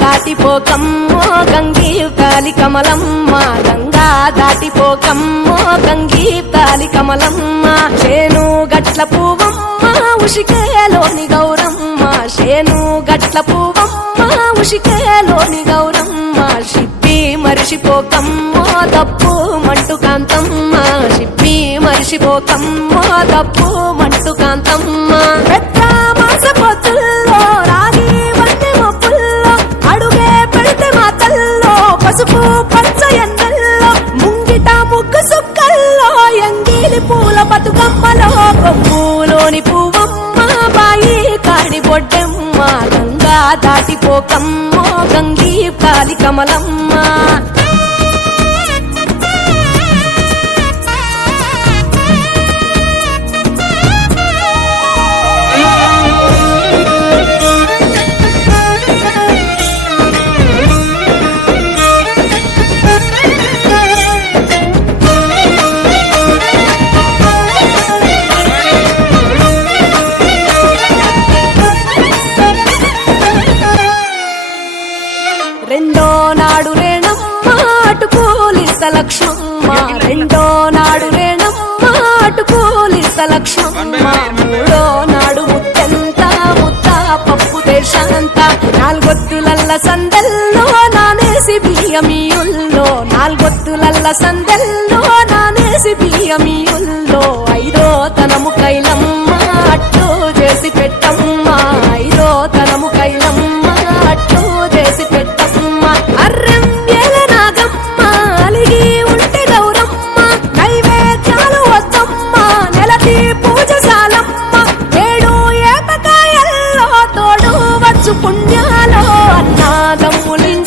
దాటిపోకమ్మో గంగీతాలి కమలమ్మ గంగా దాటిపోకమ్మో గంగీతాలి కమలమ్మ చేను గట్ల పువ్వమ్మ ఉషికేలోని గౌరమ్మ చేను గట్ల పువ్వమ్మ ఉషికేలోని గౌరమ్మ షిప్పి మరిషిపోకమ్మో తప్పు మంటు కాంతమ్మ షిప్పి మరిషిపోకమ్మో తప్పు మంటు కాంతమ్మ పెద్ద మాస పొత్తుల్లో రాగి వంటి మొప్పుల్లో అడుగే పెడితే మాతల్లో పసుపు పచ్చ ఎండల్లో ముంగిట ముగ్గు సుక్కల్లో ఎంగిలి పూల బతుకమ్మలో కొమ్ములోని పువ్వమ్మ బాయి కాడి బొడ్డెమ్మ గంగా దాటిపోకమ్మో గంగీ కాలి కమలమ్మ రెండో నాడు రేణమ్మ అటుకూలిస్త లక్ష్మమ్మ రెండో నాడు రేణమ్మ అటుకూలిస్త లక్ష్మమ్మ మూడో నాడు ముత్తెంత ముత్త పప్పు దేశంత నాలుగొత్తులల్ల సందెల్లో నానేసి బియ్యమియుల్లో నాలుగొత్తులల్ల సందెల్లో నానేసి బియ్యమియుల్లో ఐదో తనము కైలమ్మ అట్టు చేసి పెట్టమ్మ ఐదో తనము కైలమ్మ అట్టు చేసి పెట్టమ్మ అర్రం ఏల నాగమ్మ అలిగి ఉంటే గౌరమ్మ నైవేద్యాలు వద్దమ్మ నెలకి పూజశాలమ్మ ఏడు ఏపకాయల్లో తోడు వచ్చు పుణ్యాలో అన్నాదమ్ములించ